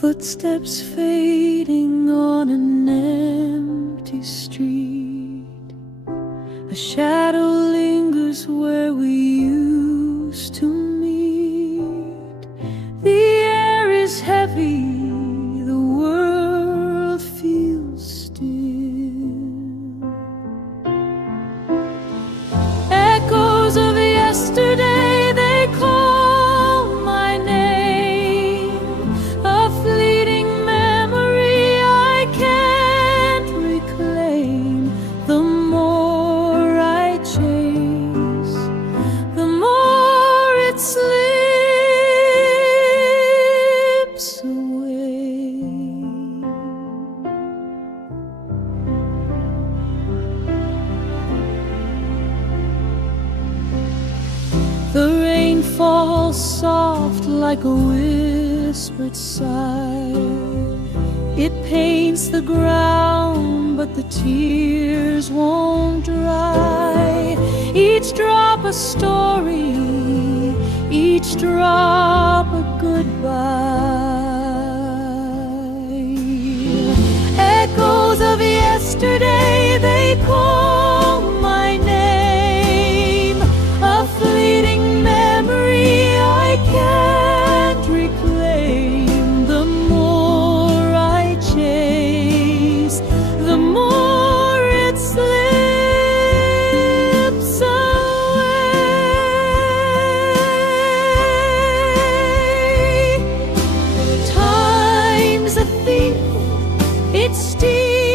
Footsteps fading on an empty street. A shadow lingers where we used to meet. The air is heavy, the world feels still. Echoes of yesterday, they call my name. A fleeting memory I can't reclaim. The more I chase, the more it slips away. The rain falls soft like a whispered sigh. It paints the ground, but the tears won't dry. Each drop a story, each drop a goodbye. Echoes of yesterday, they call my name. A fleeting memory I can't reclaim. The more I chase, the more it slips away. Time's a thief, it steals